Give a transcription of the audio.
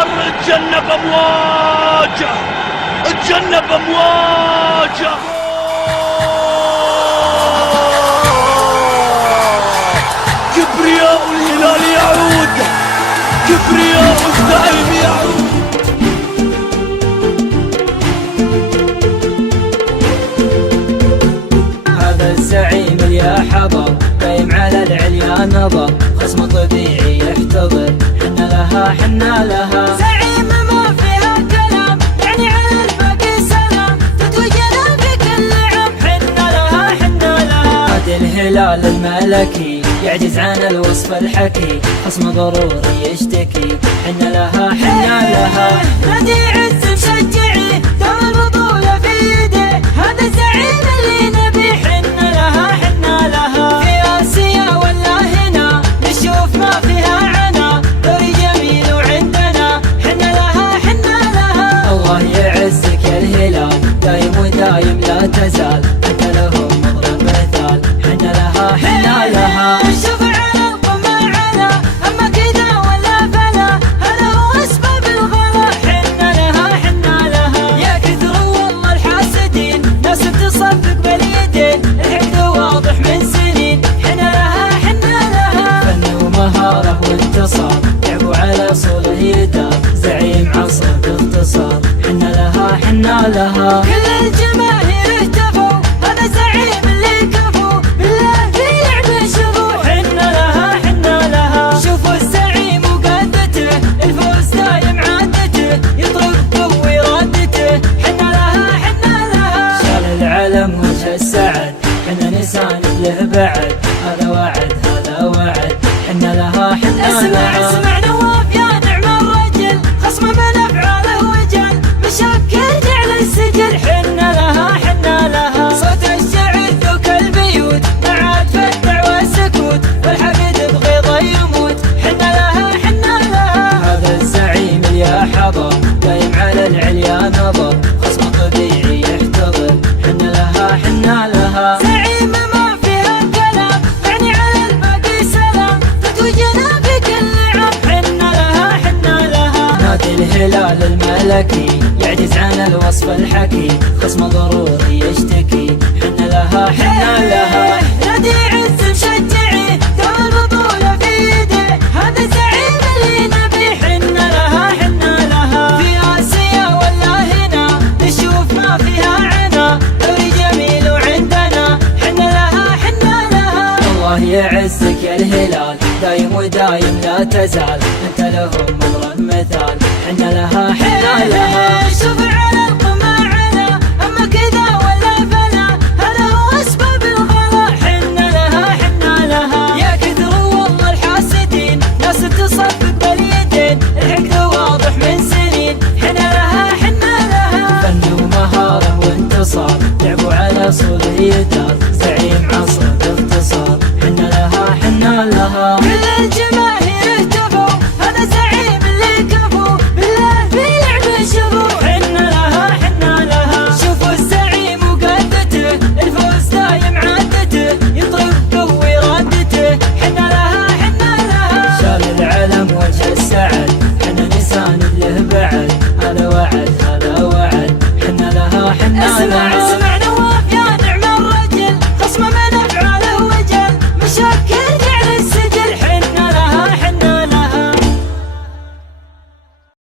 البحر الجنة بأمواجه، الجنة بأمواجه. كبرياء الهلال يعود، كبرياء الزعيم يعود. هذا الزعيم يا حضر قايم على العليا نظر، خصم طبيعي يحتضر، حنا لها حنا لها. زعيم ما فيها كلام، يعني على الباقي سلام، تتوجنا في كل عام، حنا لها حنا لها. هذا الهلال الملكي يعجز عن الوصف الحكي، خصم ضروري يشتكي، حنا لها حنا لها. نادي عز مشجعي دوم البطولة في يده، هذا الزعيم اللي نبي، حنا لها حنا لها. في آسيا ولا هنا نشوف ما فيها عنا، دوري جميل وعندنا، حنا لها حنا لها. الله يعزك يا الهلال، دايم ودايم لا تزال، انت لهم مضرب مثال، حنا لها حنا لها. شوف على القمة علا، اما كذا ولا فلا، هذا هو اسباب الغلا، حنا لها حنا لها. يا كثر والله الحاسدين، ناس تصفق باليدين، الحقد واضح من سنين، حنا لها حنا لها. فن ومهارة وانتصار، لعبوا على صول اليدار، زعيم عصر باختصار، حنا لها حنا لها. كل الجماهير اهتفوا، هذا الزعيم اللي كفو، بالله في لعبه شفو، حنا لها حنا لها. شوفوا الزعيم وقادته، الفوز دايم عادته، يطرق قوي رادته، حنا لها حنا لها. شال العلم وجه السعد، حنا نساند له بعد، هذا وعد هذا وعد، حنا لها حنا لها. اسمع نواف يا نعم الرجل، خصم من افعاله وجل، مشكل جعل السجل، حنا لها حنا لها. صوت الشعر ذوك البيوت، ما عاد في الدعوى سكوت، والحقد بغيظه يموت، حنا لها حنا لها. هذا الزعيم يا حضر دايم على العليا نظر، خصم طبيعي يحتضر، حنا لها حنا لها. زعيم ما فيها كلام، يعني على الباقي سلام، تتوجنا في كل عام، حنا لها حنا لها. نادي الهلال الملكي يعجز عن الوصف الحكي، خصم ضروري يشتكي، حنا لها حنا لها. نادي عز مشجعي دوم البطولة في يده، هذا الزعيم اللي نبي، حنا لها حنا لها. في آسيا ولا هنا نشوف ما فيها عنا، دوري جميل وعندنا، حنا لها حنا لها. الله يعزك يا الهلال، دايم ودايم لا تزال، انت لهم